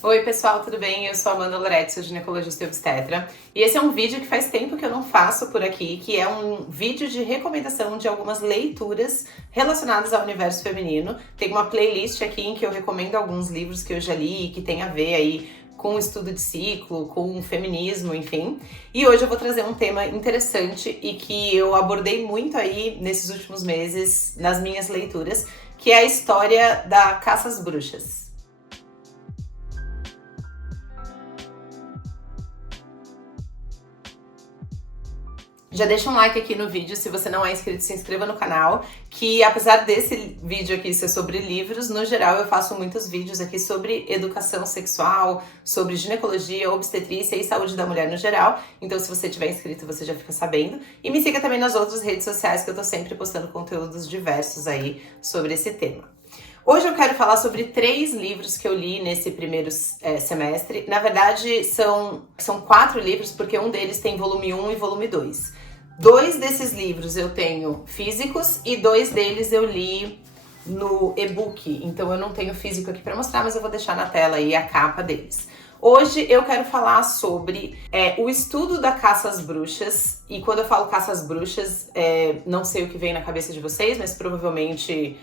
Oi pessoal, tudo bem? Eu sou a Amanda Loretti, sou ginecologista e obstetra. E esse é um vídeo que faz tempo que eu não faço por aqui, que é um vídeo de recomendação de algumas leituras relacionadas ao universo feminino. Tem uma playlist aqui em que eu recomendo alguns livros que eu já li e que tem a ver aí com o estudo de ciclo, com o feminismo, enfim. E hoje eu vou trazer um tema interessante e que eu abordei muito aí nesses últimos meses nas minhas leituras, que é a história da caça às bruxas. Já deixa um like aqui no vídeo, se você não é inscrito, se inscreva no canal, que apesar desse vídeo aqui ser sobre livros, no geral eu faço muitos vídeos aqui sobre educação sexual, sobre ginecologia, obstetrícia e saúde da mulher no geral, então se você tiver inscrito você já fica sabendo. E me siga também nas outras redes sociais que eu tô sempre postando conteúdos diversos aí sobre esse tema. Hoje eu quero falar sobre 3 livros que eu li nesse primeiro semestre. Na verdade, são 4 livros, porque um deles tem volume 1 e volume 2. 2 desses livros eu tenho físicos e 2 deles eu li no e-book. Então eu não tenho físico aqui para mostrar, mas eu vou deixar na tela aí a capa deles. Hoje eu quero falar sobre o estudo da caça às bruxas. E quando eu falo caça às bruxas, não sei o que vem na cabeça de vocês, mas provavelmente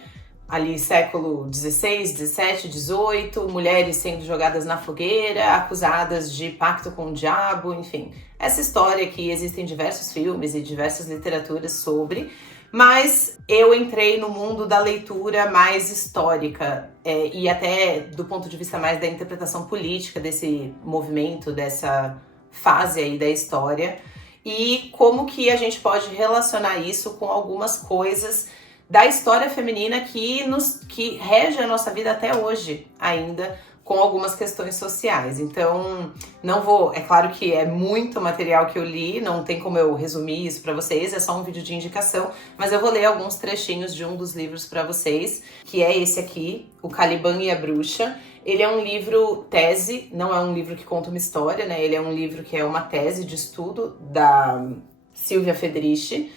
ali século XVI, XVII, XVIII, mulheres sendo jogadas na fogueira, acusadas de pacto com o diabo, enfim. Essa história que existem diversos filmes e diversas literaturas sobre, mas eu entrei no mundo da leitura mais histórica e até do ponto de vista mais da interpretação política desse movimento, dessa fase aí da história, e como que a gente pode relacionar isso com algumas coisas da história feminina que rege a nossa vida até hoje ainda, com algumas questões sociais. Então, não vou... É claro que é muito material que eu li, não tem como eu resumir isso para vocês, é só um vídeo de indicação, mas eu vou ler alguns trechinhos de um dos livros para vocês, que é esse aqui, O Caliban e a Bruxa. Ele é um livro tese, não é um livro que conta uma história, né? Ele é um livro que é uma tese de estudo da Silvia Federici,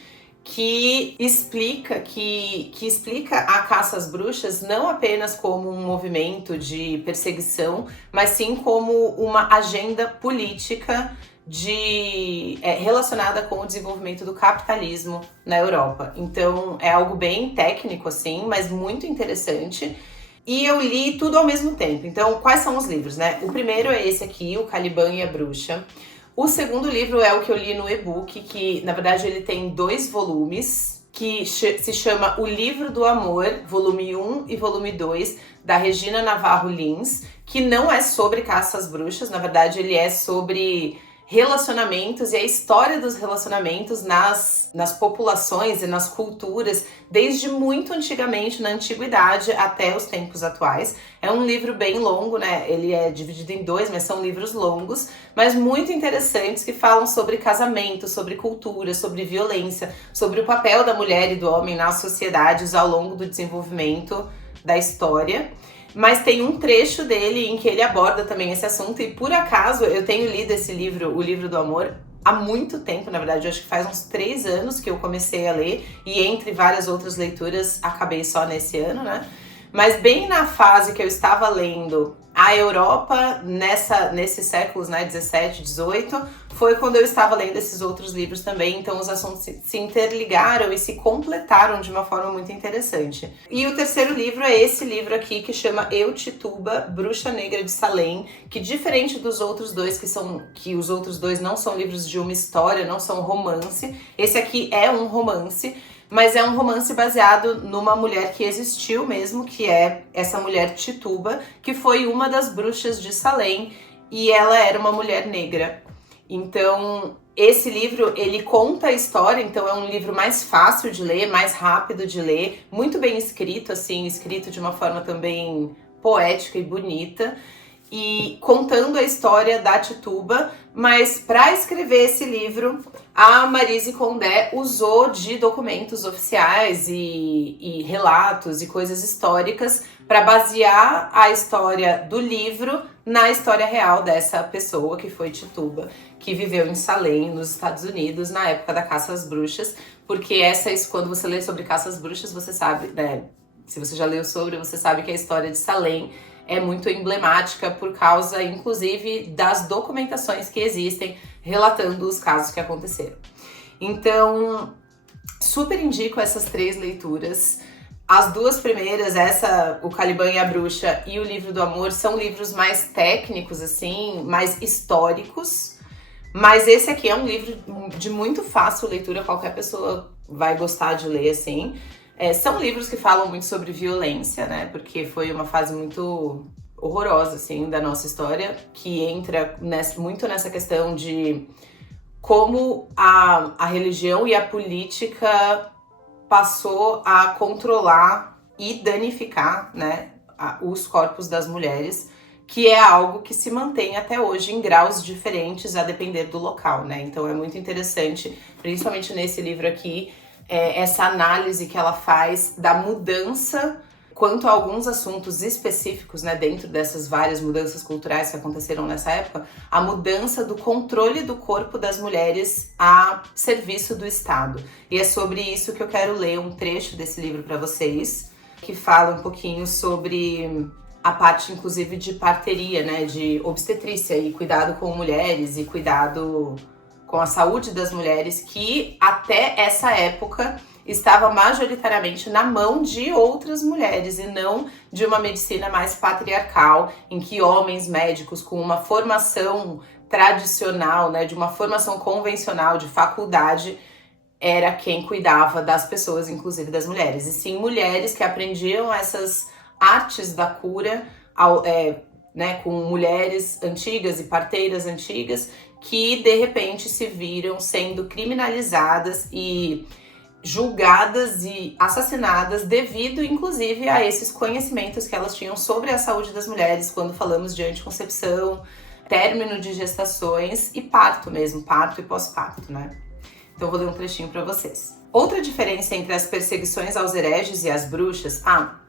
que explica a caça às bruxas não apenas como um movimento de perseguição, mas sim como uma agenda política relacionada com o desenvolvimento do capitalismo na Europa. Então é algo bem técnico assim, mas muito interessante. E eu li tudo ao mesmo tempo. Então, quais são os livros, né? O primeiro é esse aqui, O Caliban e a Bruxa. O segundo livro é o que eu li no e-book, que na verdade ele tem 2 volumes, que se chama O Livro do Amor, volume 1 e volume 2, da Regina Navarro Lins, que não é sobre caça às bruxas, na verdade ele é sobre relacionamentos e a história dos relacionamentos nas populações e nas culturas, desde muito antigamente, na antiguidade, até os tempos atuais. É um livro bem longo, né? Ele é dividido em 2, mas são livros longos, mas muito interessantes, que falam sobre casamento, sobre cultura, sobre violência, sobre o papel da mulher e do homem nas sociedades ao longo do desenvolvimento da história. Mas tem um trecho dele em que ele aborda também esse assunto, e por acaso eu tenho lido esse livro, O Livro do Amor, há muito tempo, na verdade, eu acho que faz uns 3 anos que eu comecei a ler, e entre várias outras leituras acabei só nesse ano, né? Mas bem na fase que eu estava lendo a Europa, nesses séculos, né, 17, 18, foi quando eu estava lendo esses outros livros também, então os assuntos se interligaram e se completaram de uma forma muito interessante. E o terceiro livro é esse livro aqui, que chama Eu, Tituba, Bruxa Negra de Salem, que diferente dos outros dois, que os outros dois não são livros de uma história, não são romance, esse aqui é um romance, mas é um romance baseado numa mulher que existiu mesmo, que é essa mulher Tituba, que foi uma das bruxas de Salem, e ela era uma mulher negra. Então, esse livro, ele conta a história, então é um livro mais fácil de ler, mais rápido de ler, muito bem escrito, assim, escrito de uma forma também poética e bonita, e contando a história da Tituba, mas para escrever esse livro, a Maryse Condé usou de documentos oficiais e relatos e coisas históricas para basear a história do livro na história real dessa pessoa que foi Tituba, que viveu em Salem, nos Estados Unidos, na época da caça às bruxas, porque quando você lê sobre caça às bruxas, você sabe, né? Se você já leu sobre, você sabe que a história de Salem é muito emblemática por causa, inclusive, das documentações que existem relatando os casos que aconteceram. Então, super indico essas 3 leituras. As 2 primeiras, O Caliban e a Bruxa e o Livro do Amor, são livros mais técnicos, assim, mais históricos. Mas esse aqui é um livro de muito fácil leitura, qualquer pessoa vai gostar de ler, assim. São livros que falam muito sobre violência, né? Porque foi uma fase muito horrorosa, assim, da nossa história, que entra muito nessa questão de como a religião e a política passou a controlar e danificar, né, os corpos das mulheres, que é algo que se mantém até hoje em graus diferentes a depender do local, né? Então é muito interessante, principalmente nesse livro aqui, essa análise que ela faz da mudança quanto a alguns assuntos específicos, né, dentro dessas várias mudanças culturais que aconteceram nessa época, a mudança do controle do corpo das mulheres a serviço do Estado. E é sobre isso que eu quero ler um trecho desse livro para vocês, que fala um pouquinho sobre a parte, inclusive, de parteria, né, de obstetrícia e cuidado com mulheres e cuidado com a saúde das mulheres, que até essa época estava majoritariamente na mão de outras mulheres e não de uma medicina mais patriarcal, em que homens médicos com uma formação tradicional, né, de uma formação convencional de faculdade, era quem cuidava das pessoas, inclusive das mulheres. E sim, mulheres que aprendiam essas artes da cura, né, com mulheres antigas e parteiras antigas, que de repente se viram sendo criminalizadas e julgadas e assassinadas devido, inclusive, a esses conhecimentos que elas tinham sobre a saúde das mulheres quando falamos de anticoncepção, término de gestações e parto mesmo, parto e pós-parto, né? Então eu vou ler um trechinho para vocês. Outra diferença entre as perseguições aos hereges e às bruxas...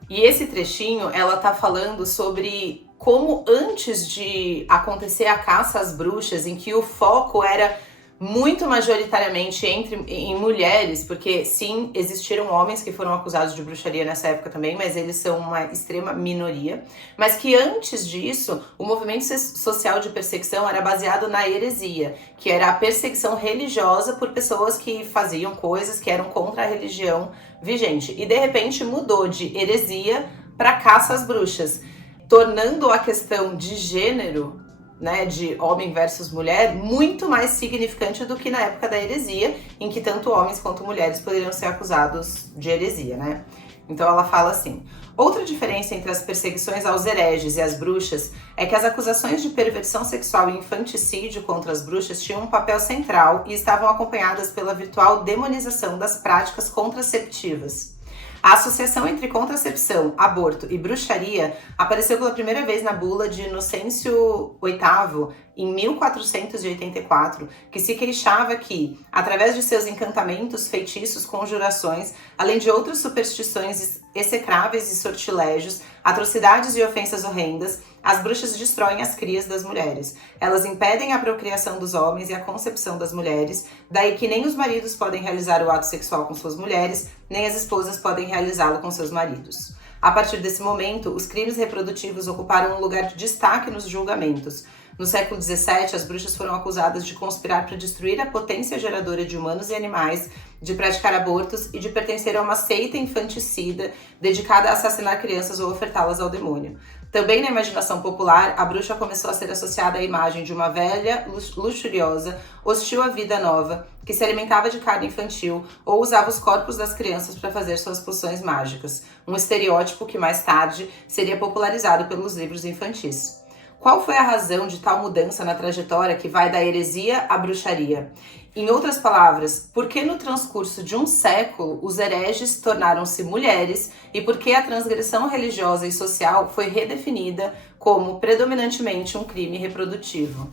e esse trechinho, ela tá falando sobre como antes de acontecer a caça às bruxas, em que o foco era muito majoritariamente em mulheres, porque sim, existiram homens que foram acusados de bruxaria nessa época também, mas eles são uma extrema minoria, mas que antes disso, o movimento social de perseguição era baseado na heresia, que era a perseguição religiosa por pessoas que faziam coisas que eram contra a religião vigente, e de repente mudou de heresia para caça às bruxas, tornando a questão de gênero, né, de homem versus mulher, muito mais significante do que na época da heresia, em que tanto homens quanto mulheres poderiam ser acusados de heresia, né? Então ela fala assim: outra diferença entre as perseguições aos hereges e às bruxas é que as acusações de perversão sexual e infanticídio contra as bruxas tinham um papel central e estavam acompanhadas pela virtual demonização das práticas contraceptivas. A associação entre contracepção, aborto e bruxaria apareceu pela primeira vez na bula de Inocêncio VIII, em 1484, que se queixava que, através de seus encantamentos, feitiços, conjurações, além de outras superstições execráveis e sortilégios, atrocidades e ofensas horrendas, as bruxas destroem as crias das mulheres. Elas impedem a procriação dos homens e a concepção das mulheres, daí que nem os maridos podem realizar o ato sexual com suas mulheres, nem as esposas podem realizá-lo com seus maridos. A partir desse momento, os crimes reprodutivos ocuparam um lugar de destaque nos julgamentos. No século XVII, as bruxas foram acusadas de conspirar para destruir a potência geradora de humanos e animais, de praticar abortos e de pertencer a uma seita infanticida dedicada a assassinar crianças ou ofertá-las ao demônio. Também na imaginação popular, a bruxa começou a ser associada à imagem de uma velha, luxuriosa, hostil à vida nova, que se alimentava de carne infantil ou usava os corpos das crianças para fazer suas poções mágicas, um estereótipo que mais tarde seria popularizado pelos livros infantis. Qual foi a razão de tal mudança na trajetória que vai da heresia à bruxaria? Em outras palavras, por que no transcurso de um século os hereges tornaram-se mulheres e por que a transgressão religiosa e social foi redefinida como predominantemente um crime reprodutivo?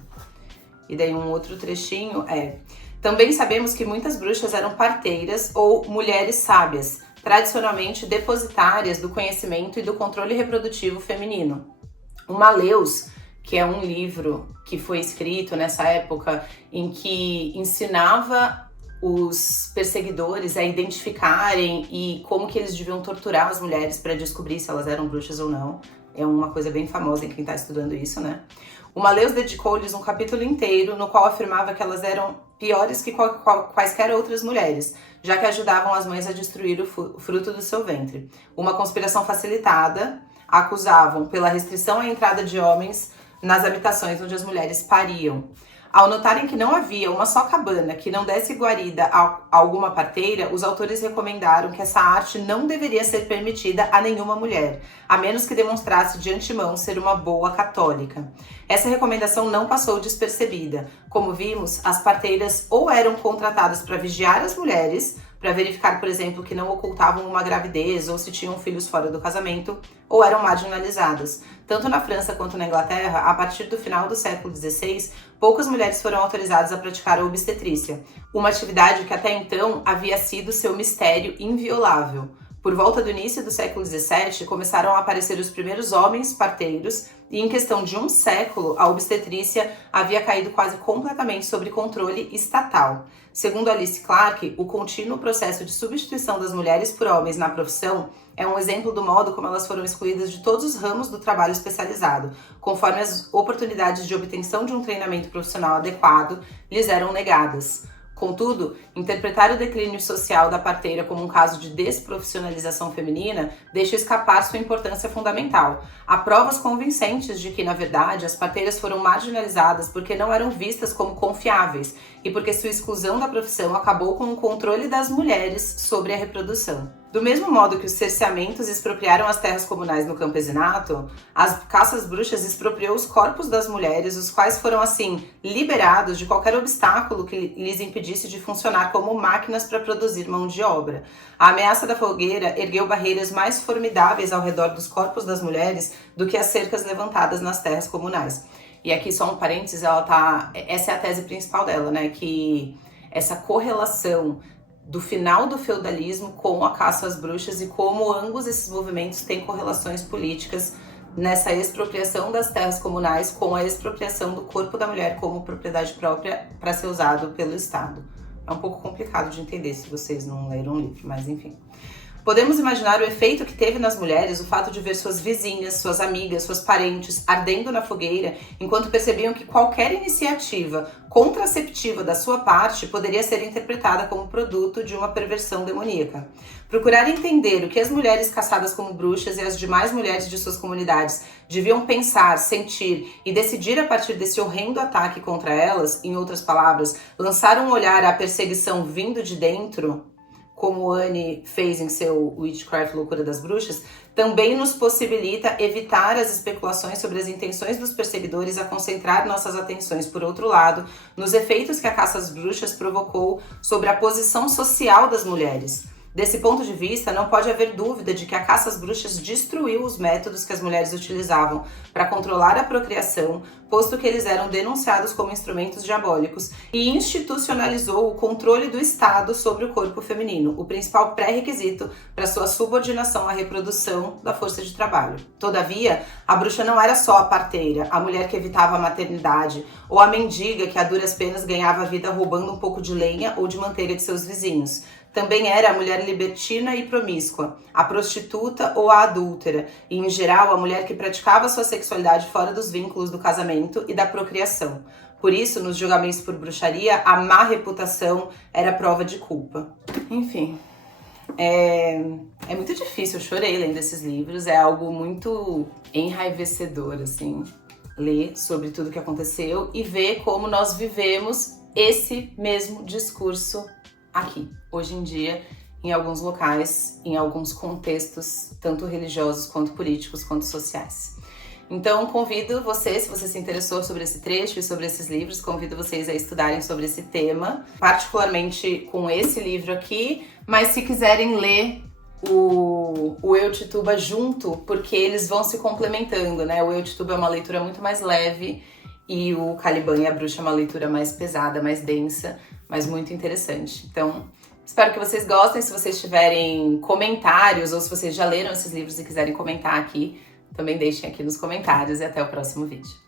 E daí um outro trechinho também sabemos que muitas bruxas eram parteiras ou mulheres sábias, tradicionalmente depositárias do conhecimento e do controle reprodutivo feminino. O Maleus, que é um livro que foi escrito nessa época em que ensinava os perseguidores a identificarem e como que eles deviam torturar as mulheres para descobrir se elas eram bruxas ou não. é uma coisa bem famosa em quem está estudando isso, né? O Maleus dedicou-lhes um capítulo inteiro no qual afirmava que elas eram piores que quaisquer outras mulheres, já que ajudavam as mães a destruir o fruto do seu ventre. Uma conspiração facilitada, acusavam pela restrição à entrada de homens nas habitações onde as mulheres pariam. Ao notarem que não havia uma só cabana que não desse guarida a alguma parteira, os autores recomendaram que essa arte não deveria ser permitida a nenhuma mulher, a menos que demonstrasse de antemão ser uma boa católica. Essa recomendação não passou despercebida. Como vimos, as parteiras ou eram contratadas para vigiar as mulheres, para verificar, por exemplo, que não ocultavam uma gravidez ou se tinham filhos fora do casamento, ou eram marginalizadas. Tanto na França quanto na Inglaterra, a partir do final do século XVI, poucas mulheres foram autorizadas a praticar a obstetrícia, uma atividade que até então havia sido seu mistério inviolável. Por volta do início do século XVII, começaram a aparecer os primeiros homens parteiros e em questão de um século, a obstetrícia havia caído quase completamente sob controle estatal. Segundo Alice Clark, o contínuo processo de substituição das mulheres por homens na profissão é um exemplo do modo como elas foram excluídas de todos os ramos do trabalho especializado, conforme as oportunidades de obtenção de um treinamento profissional adequado lhes eram negadas. Contudo, interpretar o declínio social da parteira como um caso de desprofissionalização feminina deixa escapar sua importância fundamental. Há provas convincentes de que, na verdade, as parteiras foram marginalizadas porque não eram vistas como confiáveis e porque sua exclusão da profissão acabou com o controle das mulheres sobre a reprodução. Do mesmo modo que os cerceamentos expropriaram as terras comunais no campesinato, as caças bruxas expropriou os corpos das mulheres, os quais foram, assim, liberados de qualquer obstáculo que lhes impedisse de funcionar como máquinas para produzir mão de obra. A ameaça da fogueira ergueu barreiras mais formidáveis ao redor dos corpos das mulheres do que as cercas levantadas nas terras comunais. E aqui só um parênteses, essa é a tese principal dela, né, que essa correlação do final do feudalismo com a caça às bruxas e como ambos esses movimentos têm correlações políticas nessa expropriação das terras comunais com a expropriação do corpo da mulher como propriedade própria para ser usado pelo Estado. É um pouco complicado de entender se vocês não leram o livro, mas enfim. Podemos imaginar o efeito que teve nas mulheres o fato de ver suas vizinhas, suas amigas, suas parentes ardendo na fogueira, enquanto percebiam que qualquer iniciativa contraceptiva da sua parte poderia ser interpretada como produto de uma perversão demoníaca. Procurar entender o que as mulheres caçadas como bruxas e as demais mulheres de suas comunidades deviam pensar, sentir e decidir a partir desse horrendo ataque contra elas, em outras palavras, lançar um olhar à perseguição vindo de dentro, como Anne fez em seu Witchcraft Loucura das Bruxas, também nos possibilita evitar as especulações sobre as intenções dos perseguidores a concentrar nossas atenções, por outro lado, nos efeitos que a caça às bruxas provocou sobre a posição social das mulheres. Desse ponto de vista, não pode haver dúvida de que a caça às bruxas destruiu os métodos que as mulheres utilizavam para controlar a procriação, posto que eles eram denunciados como instrumentos diabólicos, e institucionalizou o controle do Estado sobre o corpo feminino, o principal pré-requisito para sua subordinação à reprodução da força de trabalho. Todavia, a bruxa não era só a parteira, a mulher que evitava a maternidade, ou a mendiga que a duras penas ganhava a vida roubando um pouco de lenha ou de manteiga de seus vizinhos. Também era a mulher libertina e promíscua, a prostituta ou a adúltera, e, em geral, a mulher que praticava sua sexualidade fora dos vínculos do casamento e da procriação. Por isso, nos julgamentos por bruxaria, a má reputação era prova de culpa. Enfim, é muito difícil, eu chorei lendo esses livros, é algo muito enraivecedor, assim, ler sobre tudo que aconteceu e ver como nós vivemos esse mesmo discurso aqui, hoje em dia, em alguns locais, em alguns contextos, tanto religiosos, quanto políticos, quanto sociais. Então, convido você, se você se interessou sobre esse trecho e sobre esses livros, convido vocês a estudarem sobre esse tema, particularmente com esse livro aqui, mas se quiserem ler o Eu Tituba junto, porque eles vão se complementando, né? O Eu Tituba é uma leitura muito mais leve e o Caliban e a Bruxa é uma leitura mais pesada, mais densa, mas muito interessante. Então, espero que vocês gostem. Se vocês tiverem comentários ou se vocês já leram esses livros e quiserem comentar aqui, também deixem aqui nos comentários e até o próximo vídeo.